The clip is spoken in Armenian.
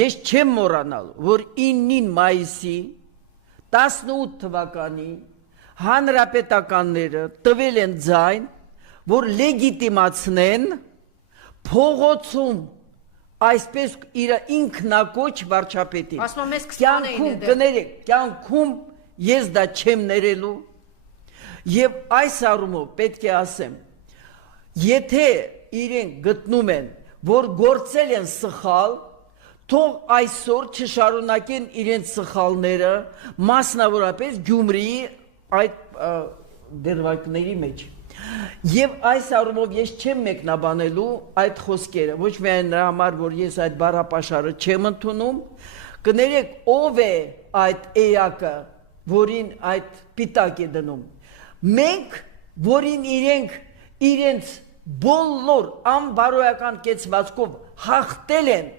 Ես չեմ մոռանալ, որ 9 մայիսի 18 թվականի հանրապետականները տվել են ձայն, որ լեգիտիմացնեն փողոցում այսպես իր ինքնակոչ վարչապետին։ Ասում ես 20-ին կներեք, կյանքում ես դա չեմ ներելու եւ այս առումով պետք է ասեմ, եթե իրենք գտնում են, որ գործել են սխալ, թող այսօր չշարունակեն իրենց սխալները, մասնավորապես Գյումրիի այդ դերվակների մեջ։ Եվ այս առումով ես չեմ մեկնաբանելու այդ խոսքերը, ոչ միայն նրա համար, որ ես այդ բառապաշարը չեմ ընդունում, կներեք ով է այդ էակը, որին այդ պիտակ է դնում։ Մենք, որին իրենց բոլոր անբարոյական կեցվածքով հաղթել են